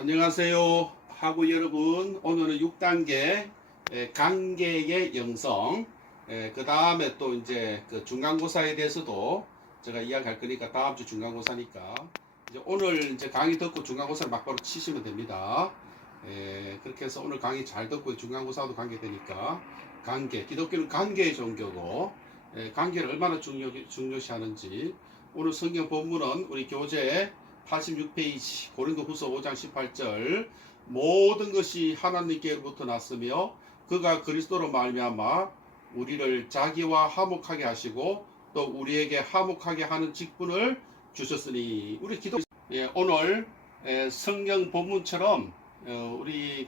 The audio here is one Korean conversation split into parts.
안녕하세요. 하구 여러분. 오늘은 6단계 관계의 영성. 그 다음에 또 이제 그 중간고사에 대해서도 제가 이야기할 거니까 다음 주 중간고사니까 이제 오늘 이제 강의 듣고 중간고사를 막바로 치시면 됩니다. 그렇게 해서 오늘 강의 잘 듣고 중간고사도 관계되니까 관계. 기독교는 관계의 종교고 관계를 얼마나 중요시 하는지 오늘 성경 본문은 우리 교재 86페이지 고린도후서 5장 18절 모든 것이 하나님께로부터 났으며 그가 그리스도로 말미암아 우리를 자기와 화목하게 하시고 또 우리에게 화목하게 하는 직분을 주셨으니 우리 기도 오늘 성경 본문처럼 우리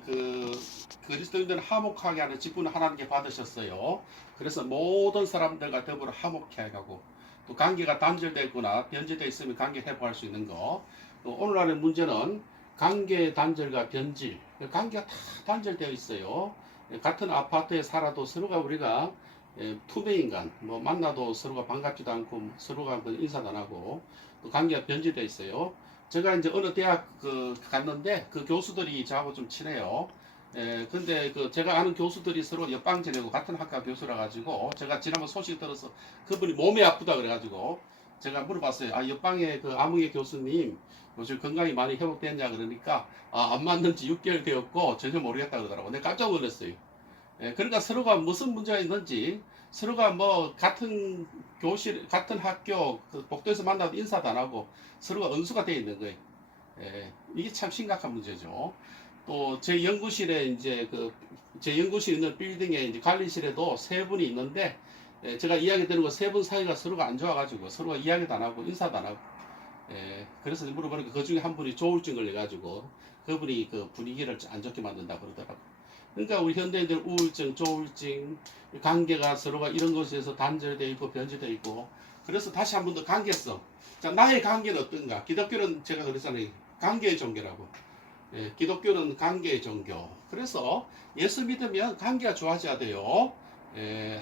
그리스도인들은 화목하게 하는 직분을 하나님께 받으셨어요. 그래서 모든 사람들과 더불어 화목해 가고 또 관계가 단절되거나 변질되어 있으면 관계 회복할 수 있는 거. 또 오늘날의 문제는 관계 단절과 변질. 관계가 다 단절되어 있어요. 같은 아파트에 살아도 서로가 우리가 투배인간, 뭐 만나도 서로가 반갑지도 않고 서로가 인사도 안 하고 또 관계가 변질되어 있어요. 제가 이제 어느 대학 갔는데 그 교수들이 저하고 좀 친해요. 근데 제가 아는 교수들이 서로 옆방 지내고 같은 학과 교수라 가지고 제가 지난번 소식 들어서 그분이 몸이 아프다 그래가지고 제가 물어봤어요. 아, 옆방에 아무개 교수님 요즘 건강이 많이 회복됐냐 그러니까 안 맞는 지 6개월 되었고 전혀 모르겠다 그러더라고. 내가 깜짝 놀랐어요. 그러니까 서로가 무슨 문제가 있는지 서로가 뭐 같은 교실 같은 학교 복도에서 만나도 인사도 안 하고 서로가 은수가 되어 있는 거예요. 이게 참 심각한 문제죠. 또 제 연구실에 이제 제 연구실 있는 빌딩에 이제 관리실에도 세 분이 있는데 제가 이야기 드는 거 세 분 사이가 서로가 안 좋아가지고 서로가 이야기도 안 하고 인사도 안 하고 그래서 물어보니까 그 중에 한 분이 조울증 걸려가지고 그분이 그 분위기를 안 좋게 만든다 그러더라고. 그러니까 우리 현대인들 우울증, 조울증, 관계가 서로가 이런 것에서 단절되어 있고 변질되어 있고 그래서 다시 한 번 더 관계성. 자, 나의 관계는 어떤가? 기독교는 제가 그랬잖아요. 관계의 종교라고. 기독교는 관계의 종교. 그래서 예수 믿으면 관계가 좋아져야 돼요.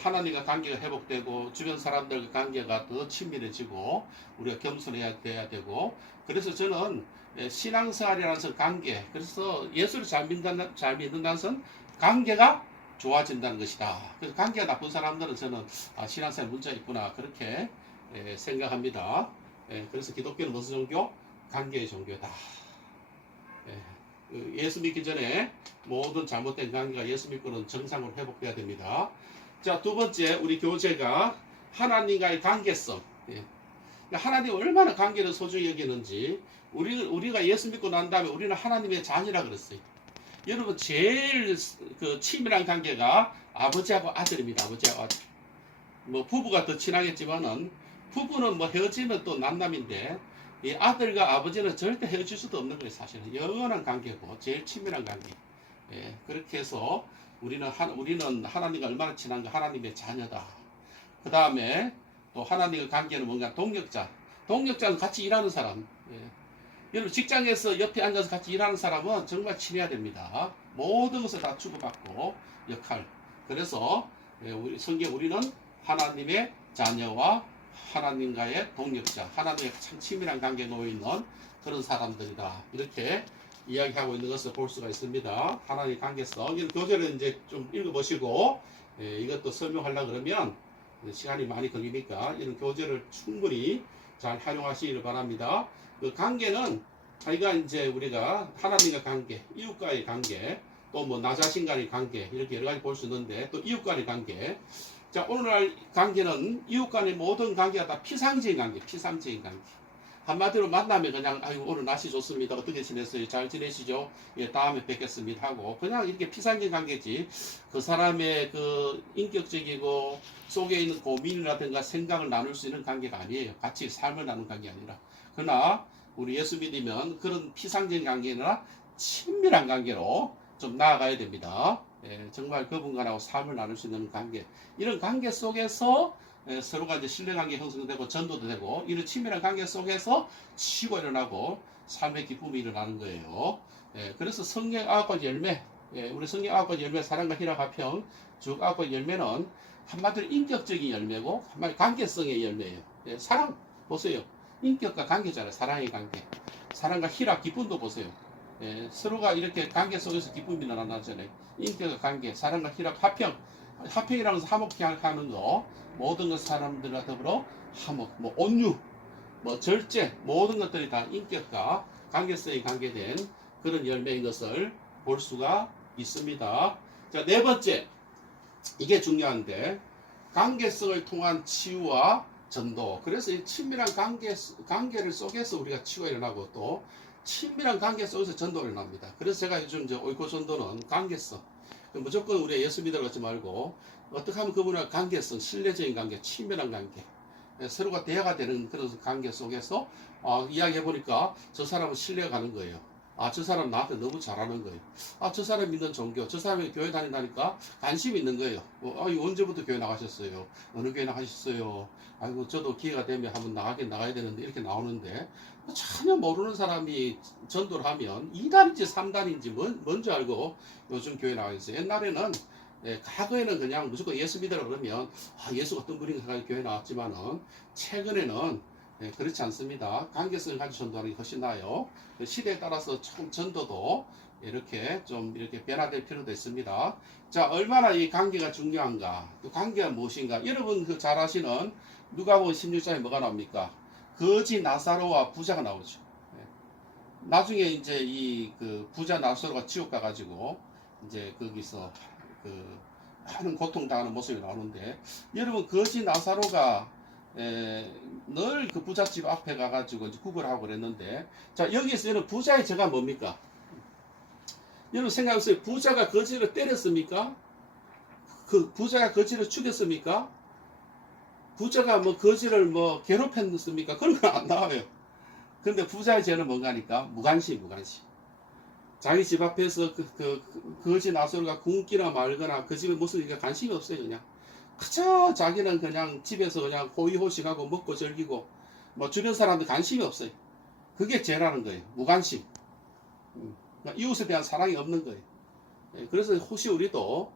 하나님과 관계가 회복되고 주변 사람들과 관계가 더 친밀해지고 우리가 겸손해야 돼야 되고 그래서 저는 신앙생활이라는 것은 관계. 그래서 예수를 잘 믿는다는 것은 관계가 좋아진다는 것이다. 그래서 관계가 나쁜 사람들은 저는 신앙생활 문제가 있구나 그렇게 생각합니다. 그래서 기독교는 무슨 종교? 관계의 종교다. 예수 믿기 전에 모든 잘못된 관계가 예수 믿고는 정상으로 회복돼야 됩니다. 자, 두 번째 우리 교재가 하나님과의 관계성. 하나님 얼마나 관계를 소중히 여기는지 우리가 예수 믿고 난 다음에 우리는 하나님의 자녀라 그랬어요. 여러분 제일 친밀한 관계가 아버지하고 아들입니다. 아버지하고 아들. 뭐 부부가 더 친하겠지만은 부부는 뭐 헤어지면 또 남남인데 이 아들과 아버지는 절대 헤어질 수도 없는 거예요. 사실은 영원한 관계고 제일 친밀한 관계. 그렇게 해서 우리는 하나님과 얼마나 친한가 하나님의 자녀다. 그 다음에 또 하나님의 관계는 뭔가 동력자. 동력자는 같이 일하는 사람. 여러분 직장에서 옆에 앉아서 같이 일하는 사람은 정말 친해야 됩니다. 모든 것을 다 주고받고 역할. 그래서 우리 성경 우리는 하나님의 자녀와 하나님과의 동력자, 하나님의 참 친밀한 관계에 놓여 있는 그런 사람들이다. 이렇게 이야기하고 있는 것을 볼 수가 있습니다. 하나님의 관계성. 이 교재를 이제 좀 읽어보시고 이것도 설명하려고 그러면 시간이 많이 걸리니까 이런 교재를 충분히 잘 활용하시기를 바랍니다. 그 관계는 자기가 이제 우리가 하나님과 관계, 이웃과의 관계, 또 뭐 나 자신과의 관계 이렇게 여러 가지 볼 수 있는데 또 이웃과의 관계. 자, 오늘날 관계는 이웃 간의 모든 관계가 다 피상적인 관계, 피상적인 관계. 한마디로 만나면 그냥 아유 오늘 날씨 좋습니다. 어떻게 지냈어요? 잘 지내시죠? 예, 다음에 뵙겠습니다 하고 그냥 이렇게 피상적인 관계지 그 사람의 인격적이고 속에 있는 고민이라든가 생각을 나눌 수 있는 관계가 아니에요. 같이 삶을 나누는 관계 아니라. 그러나 우리 예수 믿으면 그런 피상적인 관계나 친밀한 관계로 좀 나아가야 됩니다. 정말 그분과하고 삶을 나눌 수 있는 관계. 이런 관계 속에서 서로가 이제 신뢰관계 형성되고 전도도 되고 이런 친밀한 관계 속에서 치고 일어나고 삶의 기쁨이 일어나는 거예요. 그래서 성경 9가지 열매, 우리 성경 9가지 열매 사랑과 희락 화평 쭉 9가지 열매는 한마디로 인격적인 열매고 한마디로 관계성의 열매예요. 사랑 보세요. 인격과 관계잖아요. 사랑의 관계. 사랑과 희락 기쁨도 보세요. 서로가 이렇게 관계 속에서 기쁨이 나타나잖아요. 인격의 관계, 사랑과 희락, 화평이라는 것은 화목하는 거, 모든 것 사람들과 더불어 화목, 뭐 온유, 뭐 절제, 모든 것들이 다 인격과 관계성이 관계된 그런 열매인 것을 볼 수가 있습니다. 자, 네 번째, 이게 중요한데, 관계성을 통한 치유와 전도. 그래서 이 친밀한 관계를 속에서 우리가 치유가 일어나고 또 친밀한 관계 속에서 전도가 일어납니다. 그래서 제가 요즘 오이코 전도는 관계성. 무조건 우리 예수 믿으러 가지 말고 어떻게 하면 그분과 관계성, 신뢰적인 관계, 친밀한 관계, 서로가 대화가 되는 그런 관계 속에서 이야기해 보니까 저 사람은 신뢰가 가는 거예요. 아, 저 사람 나한테 너무 잘하는 거예요. 아, 저 사람 믿는 종교, 저 사람이 교회 다닌다니까 관심이 있는 거예요. 이거 언제부터 교회 나가셨어요? 어느 교회 나가셨어요? 아이고, 저도 기회가 되면 한번 나가야 되는데, 이렇게 나오는데, 전혀 모르는 사람이 전도를 하면 2단인지 3단인지 뭔지 알고 요즘 교회 나가 있어요. 옛날에는 과거에는 그냥 무조건 예수 믿으라 그러면 예수 어떤 분인가 교회 나왔지만은 최근에는 그렇지 않습니다. 관계성을 가지고 전도하는 게 훨씬 나아요. 시대에 따라서 좀 전도도 이렇게 좀 이렇게 변화될 필요도 있습니다. 자, 얼마나 이 관계가 중요한가? 또 관계가 무엇인가? 여러분 그 잘 아시는 누가복음 16장에 뭐가 나옵니까? 거지 나사로와 부자가 나오죠. 나중에 이제 이 그 부자 나사로가 지옥 가가지고 이제 거기서 그 하는 고통 당하는 모습이 나오는데, 여러분 거지 나사로가 늘 그 부잣집 앞에 가가지고 이제 구걸하고 그랬는데, 자, 여기에서는 부자의 죄가 뭡니까? 여러분 생각해보세요. 부자가 거지를 때렸습니까? 그 부자가 거지를 죽였습니까? 부자가 뭐 거지를 뭐 괴롭혔습니까? 그런 건 안 나와요. 근데 부자의 죄는 뭔가 하니까 무관심. 자기 집 앞에서 거지 나서가 굶기나 말거나 그 집에 무슨 일에 관심이 없어요. 그냥 그저 자기는 그냥 집에서 그냥 호의호식하고 먹고 즐기고 뭐 주변 사람들 관심이 없어요. 그게 죄라는 거예요. 무관심. 그러니까 이웃에 대한 사랑이 없는 거예요. 그래서 혹시 우리도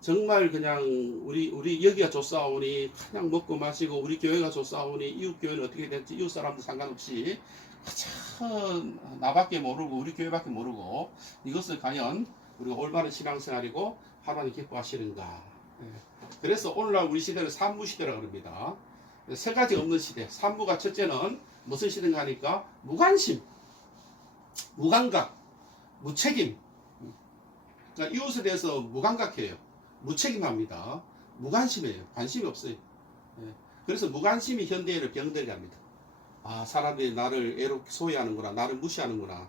정말 그냥 우리 여기가 좋사오니 그냥 먹고 마시고, 우리 교회가 좋사오니 이웃 교회는 어떻게 될지 이웃 사람들 상관없이 그저 나밖에 모르고 우리 교회밖에 모르고, 이것을 과연 우리가 올바른 신앙생활이고 하나님 기뻐하시는가? 그래서 오늘날 우리 시대를 산무 시대라고 합니다. 세 가지 없는 시대. 산무가 첫째는 무슨 시대인가 하니까 무관심, 무감각, 무책임. 그러니까 이웃에 대해서 무감각해요. 무책임합니다. 무관심해요. 관심이 없어요. 그래서 무관심이 현대인을 병들게 합니다. 아, 사람들이 나를 애롭게 소외하는구나, 나를 무시하는구나.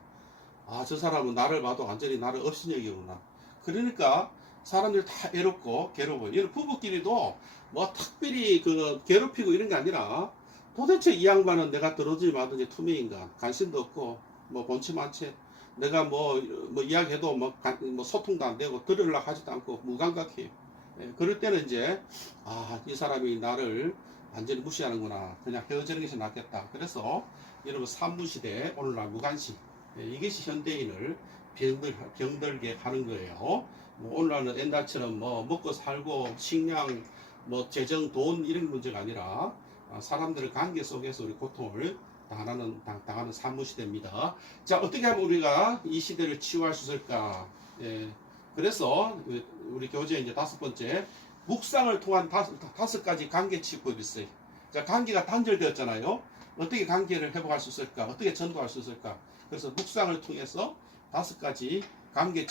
아, 저 사람은 나를 봐도 완전히 나를 업신여기구나. 그러니까 사람들 다 애롭고 괴로워요. 이런 부부끼리도 뭐 특별히 그 괴롭히고 이런 게 아니라, 도대체 이 양반은 내가 들어주지 마든지 투명인가, 관심도 없고 뭐 본체만체, 내가 뭐 이야기해도 뭐 소통도 안 되고 들으려고 하지도 않고 무감각해요. 그럴 때는 이제 이 사람이 나를 완전히 무시하는구나, 그냥 헤어지는 것이 낫겠다. 그래서 여러분 산무시대 오늘날 무관심, 이것이 현대인을 병들게 하는 거예요. 뭐 오늘날은 옛날처럼 뭐 먹고 살고 식량, 뭐 재정, 돈 이런 문제가 아니라 사람들의 관계 속에서 우리 고통을 당하는 산무시대입니다. 자, 어떻게 하면 우리가 이 시대를 치유할 수 있을까? 그래서 우리 교재 이제 5번째, 묵상을 통한 다섯 가지 관계 치유법이 있어요. 자, 관계가 단절되었잖아요. 어떻게 관계를 회복할 수 있을까? 어떻게 전도할 수 있을까? 그래서 묵상을 통해서 5가지 관계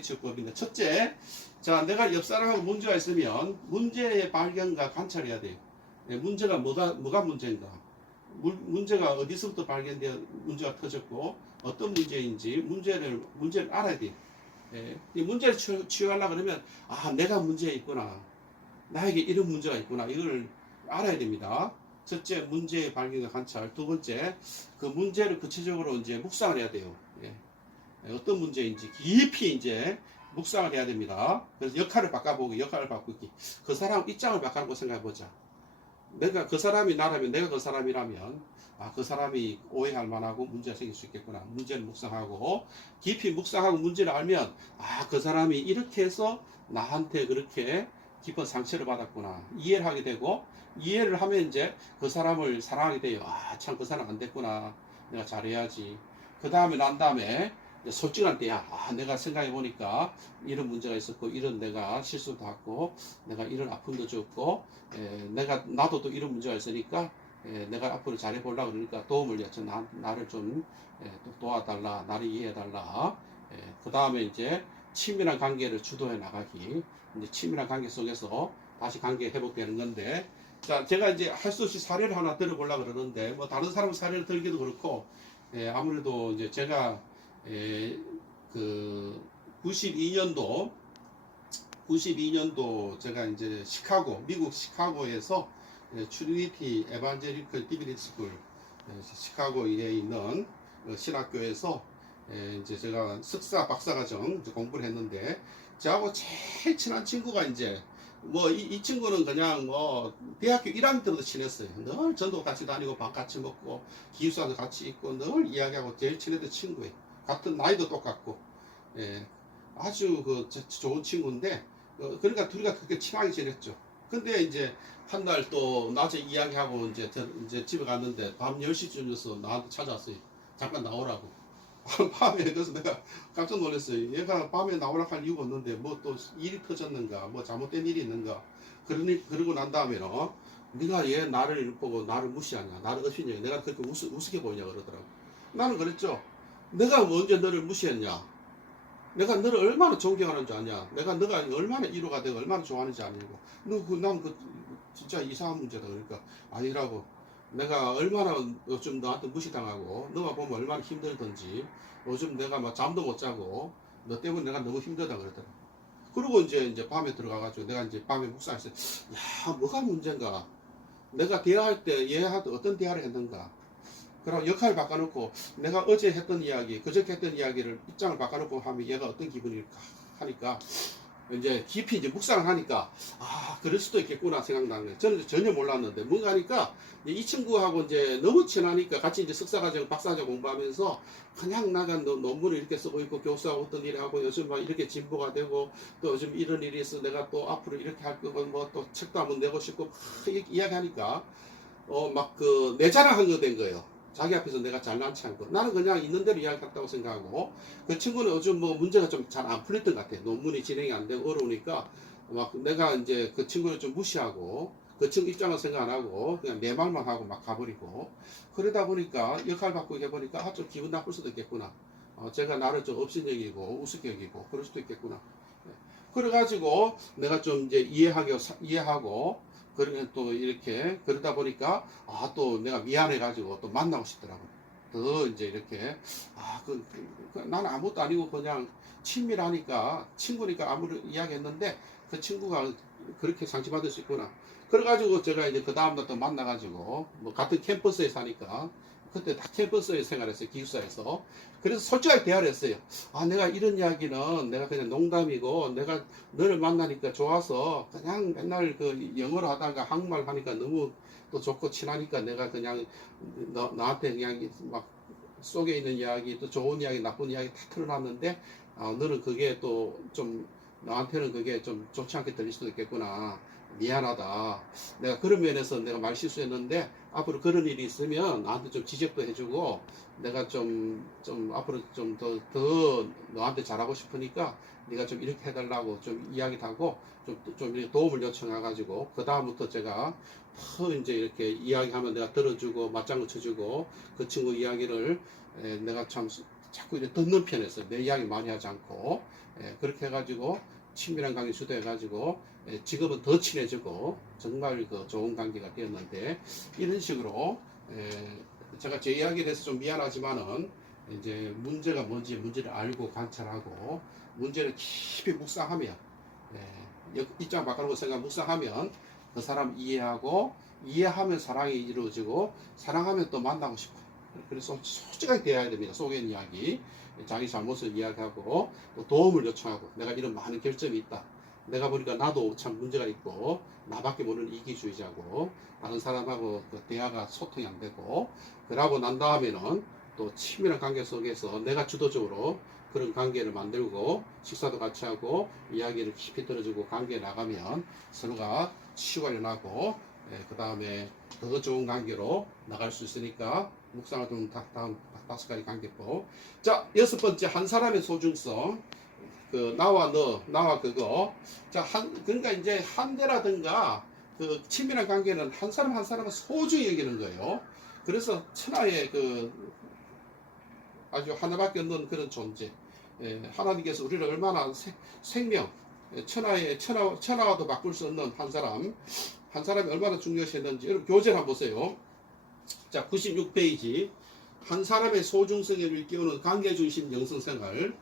치유법인데, 첫째, 자, 내가 옆 사람하고 문제가 있으면 문제의 발견과 관찰해야 돼요. 문제가 뭐가 문제인가? 문제가 어디서부터 발견되어 문제가 터졌고 어떤 문제인지 문제를 알아야 돼요. 이 문제를 치유하려고 그러면 내가 문제가 있구나, 나에게 이런 문제가 있구나, 이걸 알아야 됩니다. 첫째, 문제의 발견과 관찰. 두 번째, 그 문제를 구체적으로 이제 묵상을 해야 돼요. 어떤 문제인지 깊이 이제 묵상을 해야 됩니다. 그래서 역할을 바꾸기. 그 사람 입장을 바꾸고 생각해보자. 내가 그 사람이 나라면, 내가 그 사람이라면 그 사람이 오해할 만하고 문제가 생길 수 있겠구나. 문제를 묵상하고 깊이 묵상하고 문제를 알면 그 사람이 이렇게 해서 나한테 그렇게 깊은 상처를 받았구나, 이해를 하게 되고, 이해를 하면 이제 그 사람을 사랑하게 돼요. 참 그 사람 안 됐구나, 내가 잘해야지. 그 다음에 난 다음에 이제 솔직한 때야. 내가 생각해 보니까 이런 문제가 있었고, 이런 내가 실수도 했고, 내가 이런 아픔도 줬고, 나도 또 이런 문제가 있으니까, 내가 앞으로 잘해 보려고 그러니까 도움을 요청, 나를 좀 또 도와달라, 나를 이해해달라. 그 다음에 이제 친밀한 관계를 주도해 나가기. 이제 친밀한 관계 속에서 다시 관계 회복되는 건데, 자, 제가 이제 할 수 없이 사례를 하나 들어보려고 그러는데, 뭐 다른 사람 사례를 들기도 그렇고, 아무래도 이제 제가 그 92년도 제가 이제 미국 시카고에서 트리니티 에반젤리컬 디비니티 스쿨, 시카고에 있는 신학교에서 이제 제가 석사 박사과정 공부를 했는데, 저하고 제일 친한 친구가 이제 뭐 이 친구는 그냥 뭐 대학교 1학년 때부터 친했어요. 늘 전도 같이 다니고 밥 같이 먹고 기숙사도 같이 있고 늘 이야기하고 제일 친했던 친구예요. 같은 나이도 똑같고, 아주 좋은 친구인데, 그러니까 둘이가 그렇게 친하게 지냈죠. 근데 이제 한 날 또 낮에 이야기하고 이제 집에 갔는데 밤 10시쯤이어서 나한테 찾아왔어요. 잠깐 나오라고. 밤에. 그래서 내가 깜짝 놀랐어요. 얘가 밤에 나오라 할 이유가 없는데 뭐 또 일이 터졌는가, 뭐 잘못된 일이 있는가. 그러고 난 다음에는 네가 얘 나를 보고 나를 무시하냐, 나를 의심하냐, 내가 그렇게 우습게 보이냐 그러더라고. 나는 그랬죠. 내가 언제 너를 무시했냐? 내가 너를 얼마나 존경하는 줄 아냐? 내가 너가 얼마나 이루가 되고 얼마나 좋아하는지 아니고. 난 진짜 이상한 문제다. 그러니까 아니라고. 내가 얼마나 요즘 너한테 무시당하고 너가 보면 얼마나 힘들던지, 요즘 내가 막 잠도 못 자고 너 때문에 내가 너무 힘들다 그러더라. 그리고 이제 밤에 들어가가지고 내가 이제 밤에 묵상했어요. 야, 뭐가 문제인가? 내가 대화할 때 얘한테 어떤 대화를 했는가? 그럼 역할을 바꿔놓고 내가 어제 했던 이야기, 그저께 했던 이야기를 입장을 바꿔놓고 하면 얘가 어떤 기분일까 하니까, 이제 깊이 이제 묵상을 하니까 그럴 수도 있겠구나 생각나는 거예요. 저는 전혀 몰랐는데 뭔가 하니까 이 친구하고 이제 너무 친하니까 같이 이제 석사과정 박사과정 공부하면서 그냥 나간 논문을 이렇게 쓰고 있고, 교수하고 어떤 일을 하고 요즘 막 이렇게 진보가 되고 또 요즘 이런 일이 있어 내가 또 앞으로 이렇게 할 거고 뭐 또 책도 한번 내고 싶고 이야기하니까 막 내 자랑한 거 된 거예요. 자기 앞에서 내가 잘난치 않고, 나는 그냥 있는 대로 이야기했다고 생각하고, 그 친구는 요즘 뭐 문제가 좀 잘 안 풀렸던 것 같아. 논문이 진행이 안 되고 어려우니까 막 내가 이제 그 친구를 좀 무시하고 그 친구 입장을 생각 안 하고 그냥 내 말만 하고 막 가버리고, 그러다 보니까 역할 바꾸게 해보니까 좀 기분 나쁠 수도 있겠구나. 제가 나를 좀 업신여기고 우습게 여기고 그럴 수도 있겠구나. 그래가지고 내가 좀 이제 이해하고 그러면 또 이렇게 그러다 보니까 또 내가 미안해가지고 또 만나고 싶더라고요. 더 이제 이렇게 나는 아무것도 아니고 그냥 친밀하니까 친구니까 아무리 이야기했는데 그 친구가 그렇게 상처받을 수 있구나. 그래가지고 제가 이제 그 다음날 또 만나가지고 뭐 같은 캠퍼스에 사니까 그때 다 캠퍼스에 생활했어요. 기숙사에서. 그래서 솔직하게 대화를 했어요. 내가 이런 이야기는 내가 그냥 농담이고, 내가 너를 만나니까 좋아서 그냥 맨날 그 영어로 하다가 한국말 하니까 너무 또 좋고 친하니까 내가 그냥 나한테 그냥 막 속에 있는 이야기, 또 좋은 이야기, 나쁜 이야기 다 틀어놨는데, 너는 그게 또 좀 나한테는 그게 좀 좋지 않게 들릴 수도 있겠구나. 미안하다. 내가 그런 면에서 내가 말 실수했는데 앞으로 그런 일이 있으면 나한테 좀 지적도 해주고, 내가 좀 앞으로 좀 더 너한테 잘하고 싶으니까 네가 좀 이렇게 해달라고 좀 이야기도 하고 좀 도움을 요청해가지고, 그 다음부터 제가 더 이제 이렇게 이야기하면 내가 들어주고 맞장구 쳐주고, 그 친구 이야기를 내가 참 자꾸 이렇게 듣는 편이었어요. 내 이야기 많이 하지 않고. 그렇게 해가지고 친밀한 관계 주도해가지고 지금은 더 친해지고 정말 그 좋은 관계가 되었는데, 이런 식으로 제가 제 이야기에 대해서 좀 미안하지만은 이제 문제가 뭔지 문제를 알고 관찰하고 문제를 깊이 묵상하면, 입장 바꿔놓고 생각 묵상하면 그 사람 이해하면 사랑이 이루어지고, 사랑하면 또 만나고 싶어요. 그래서 솔직하게 대해야 됩니다. 속에 있는 이야기, 자기 잘못을 이야기하고 또 도움을 요청하고, 내가 이런 많은 결점이 있다. 내가 보니까 나도 참 문제가 있고 나밖에 모르는 이기주의자고 다른 사람하고 그 대화가 소통이 안 되고, 그러고 난 다음에는 또 친밀한 관계 속에서 내가 주도적으로 그런 관계를 만들고 식사도 같이 하고 이야기를 깊이 들어주고 관계에 나가면 서로가 치유가 일어나고, 그 다음에 더 좋은 관계로 나갈 수 있으니까 묵상을 좀 다음 5가지 관계법. 자, 6번째 한 사람의 소중성. 그 나와 너, 나와 그거. 자, 그러니까 이제 한대라든가 그 친밀한 관계는 한 사람 한 사람을 소중히 여기는 거예요. 그래서 천하의 그 아주 하나밖에 없는 그런 존재. 하나님께서 우리를 얼마나 생명, 천하와도 바꿀 수 없는 한 사람이 얼마나 중요시했는지 여러분 교재를 한번 보세요. 자, 96페이지. 한 사람의 소중성을 일깨우는 관계중심 영성생활.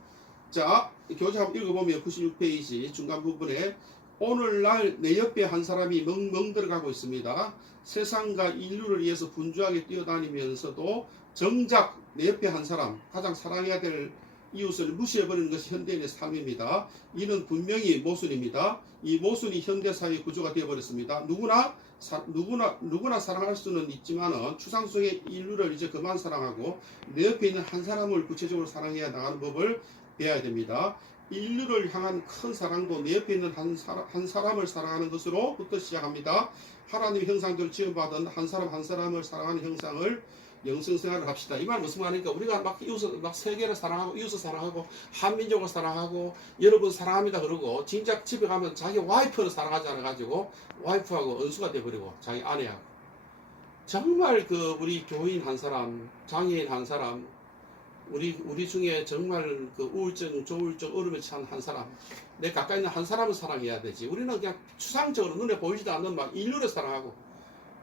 자, 교재 한번 읽어보면 96페이지 중간 부분에 오늘날 내 옆에 한 사람이 멍 들어가고 있습니다. 세상과 인류를 위해서 분주하게 뛰어다니면서도 정작 내 옆에 한 사람, 가장 사랑해야 될 이웃을 무시해버리는 것이 현대인의 삶입니다. 이는 분명히 모순입니다. 이 모순이 현대사회의 구조가 되어버렸습니다. 누구나 사랑할 수는 있지만 추상 속의 인류를 이제 그만 사랑하고 내 옆에 있는 한 사람을 구체적으로 사랑해야 나가는 법을 배워야 됩니다. 인류를 향한 큰 사랑도 내 옆에 있는 한 사람을 사랑하는 것으로부터 시작합니다. 하나님의 형상대로 지음받은 한 사람을 사랑하는 형상을 영성생활을 합시다. 이 말 무슨 말이니까 우리가 막 이웃을 막 세계를 사랑하고 이웃을 사랑하고 한민족을 사랑하고 여러분 사랑합니다 그러고 진작 집에 가면 자기 와이프를 사랑하지 않아가지고 와이프하고 은수가 돼버리고 자기 아내하고 정말 그 우리 교인 한 사람, 장애인 한 사람, 우리 중에 정말 그 우울증, 조울증, 어려움에 처한 한 사람, 내 가까이 있는 한 사람을 사랑해야 되지. 우리는 그냥 추상적으로 눈에 보이지도 않는 막 인류를 사랑하고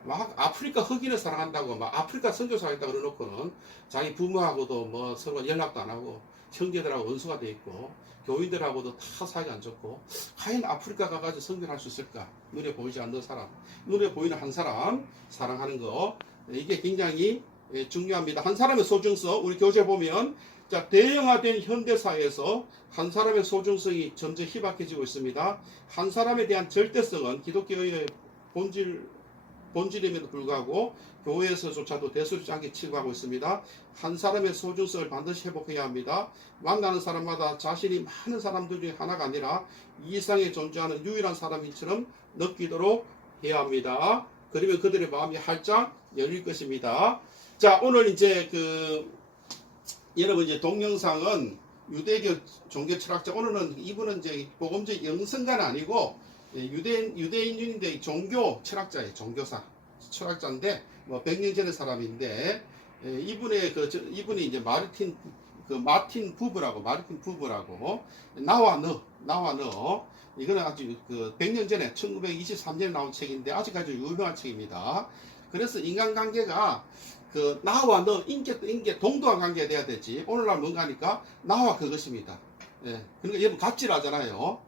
막 아프리카 흑인을 사랑한다고 막 아프리카 선교사 했다고 그러놓고는 자기 부모하고도 뭐 서로 연락도 안 하고 형제들하고 원수가 돼 있고 교인들하고도 다 사이가 안 좋고 과연 아프리카 가가지고 선교할 수 있을까? 눈에 보이지 않는 사람, 눈에 보이는 한 사람 사랑하는 거 이게 굉장히 중요합니다. 한 사람의 소중성 우리 교재 보면 자 대형화된 현대사회에서 한 사람의 소중성이 점점 희박해지고 있습니다. 한 사람에 대한 절대성은 기독교의 본질임에도 불구하고 교회에서조차도 대수롭지 않게 취급하고 있습니다. 한 사람의 소중성을 반드시 회복해야 합니다. 만나는 사람마다 자신이 많은 사람들 중에 하나가 아니라 이 이상에 존재하는 유일한 사람인처럼 느끼도록 해야 합니다. 그러면 그들의 마음이 활짝 열릴 것입니다. 자, 오늘 이제 여러분 이제 동영상은 유대교 종교 철학자 오늘은 이분은 이제 복음적 영성가는 아니고 유대인인데 종교 철학자예요. 종교사 철학자인데 뭐 100년 전의 사람인데 이분이 이제 마틴 부브라고 나와 너 이거는 아주 100년 전에 1923년에 나온 책인데 아직까지 유명한 책입니다. 그래서 인간관계가 나와 너 인계 동등한 관계가 돼야 되지. 오늘날 뭔가 하니까 나와 그것입니다. 예. 그러니까 여러분 갑질하잖아요.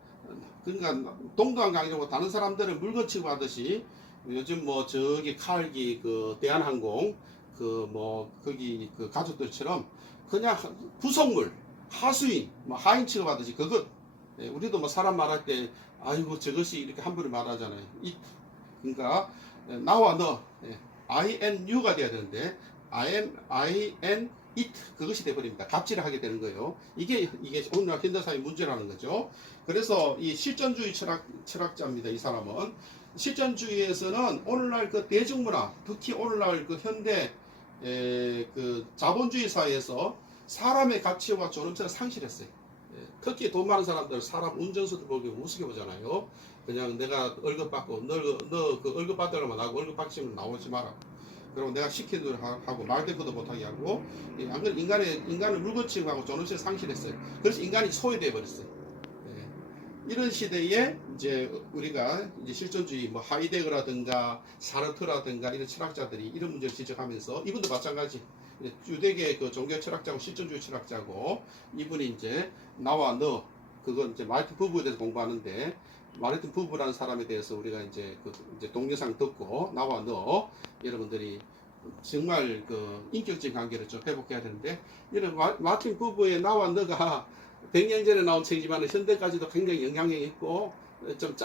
그러니까 동등한 관계고 다른 사람들은 물건 취급하듯이 요즘 뭐 저기 칼기 대한항공 거기 가족들처럼 그냥 구성물 하수인 하인 취급하듯이 그것 우리도 뭐 사람 말할 때 아이고 저것이 이렇게 함부로 말하잖아요. 그러니까 나와 너 I and you가 돼야 되는데 I and it 그것이 돼버립니다. 갑질을 하게 되는 거예요. 이게 오늘날 현대사회 문제라는 거죠. 그래서 이 실존주의 철학자입니다. 이 사람은 실존주의에서는 오늘날 대중문화, 특히 오늘날 현대 자본주의 사회에서 사람의 가치와 존엄성을 상실했어요. 특히 돈 많은 사람들 사람 운전수들 보기 우습게 보잖아요. 그냥 내가 월급 받고 너 월급 받으려면 나하고 월급 받으면 나오지 마라. 그리고 내가 시킨 대로 하고 말대꾸도 못하게 하고 인간을 물건 취급하고 존엄성을 상실했어요. 그래서 인간이 소외되어 버렸어요. 이런 시대에 이제 우리가 이제 실존주의 하이데거라든가 사르트라든가 이런 철학자들이 이런 문제를 지적하면서 이분도 마찬가지 유대계 종교 철학자고 실존주의 철학자고 이분이 이제 나와 너 그건 이제 마르틴 부부에 대해서 공부하는데 마르틴 부부라는 사람에 대해서 우리가 이제 동영상 듣고 나와 너 여러분들이 정말 인격적인 관계를 좀 회복해야 되는데 이런 마르틴 부부의 나와 너가 100년 전에 나온 책이지만 현대까지도 굉장히 영향력이 있고 좀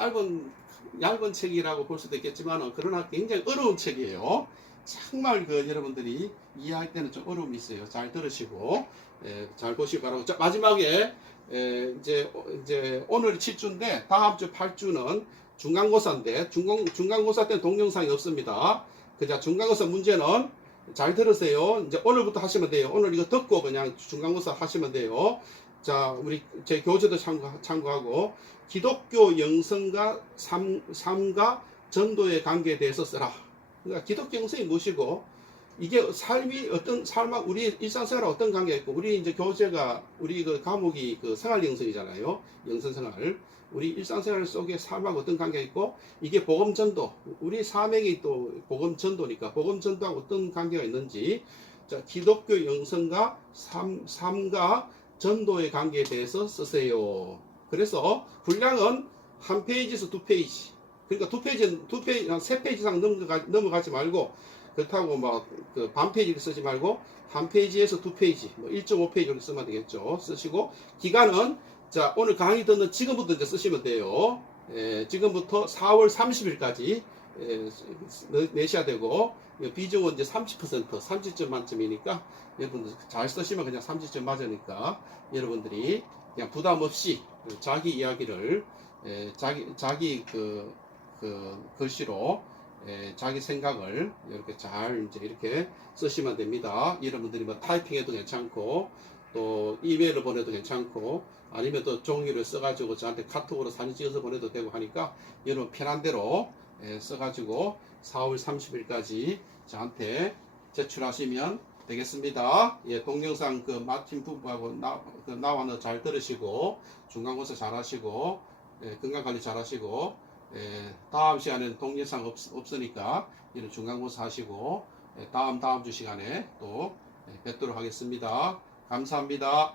얇은 책이라고 볼 수도 있겠지만 그러나 굉장히 어려운 책이에요. 정말 여러분들이 이해할 때는 좀 어려움이 있어요. 잘 들으시고 잘 보시기 바라고. 자, 마지막에 이제 오늘 7주인데 다음 주 8주는 중간고사인데 중간고사 때는 동영상이 없습니다. 그자 중간고사 문제는 잘 들으세요. 이제 오늘부터 하시면 돼요. 오늘 이거 듣고 그냥 중간고사 하시면 돼요. 자, 우리 제 교재도 참고하고 기독교 영성과 삶과 전도의 관계에 대해서 쓰라. 그러니까 기독교 영성이 무엇이고 이게 삶이 어떤 삶과 우리 일상생활에 어떤 관계가 있고 우리 이제 교재가 우리 그 과목이 그 생활 영성이잖아요. 영성생활. 우리 일상생활 속에 삶하고 어떤 관계가 있고 이게 복음 전도 우리 사명이 또 복음 전도니까 복음 전도하고 어떤 관계가 있는지 자 기독교 영성과 삶과 전도의 관계에 대해서 쓰세요. 그래서 분량은 한 페이지에서 두 페이지 그러니까 두 페이지 한 세 페이지 이상 넘어가지 말고 그렇다고 막 그 반 페이지를 쓰지 말고 한 페이지에서 두 페이지 뭐 1.5페이지 정도 쓰면 되겠죠. 쓰시고 기간은 자, 오늘 강의 듣는 지금부터 이제 쓰시면 돼요. 지금부터 4월 30일까지 내셔야 되고, 비중은 이제 30%, 30점 만점이니까, 여러분들 잘 쓰시면 그냥 30점 맞으니까, 여러분들이 그냥 부담 없이 자기 이야기를, 자기 글씨로, 자기 생각을 이렇게 잘 이제 이렇게 쓰시면 됩니다. 여러분들이 뭐 타이핑해도 괜찮고, 또 이메일을 보내도 괜찮고 아니면 또 종이를 써가지고 저한테 카톡으로 사진 찍어서 보내도 되고 하니까 여러분 편한 대로 써가지고 4월 30일까지 저한테 제출하시면 되겠습니다. 예, 동영상 그 마틴 부부하고 나와는 잘 들으시고 중간고사 잘 하시고 건강관리 잘 하시고 다음 시간에는 동영상 없으니까 이런 중간고사 하시고 다음 주 시간에 또 뵙도록 하겠습니다. 감사합니다.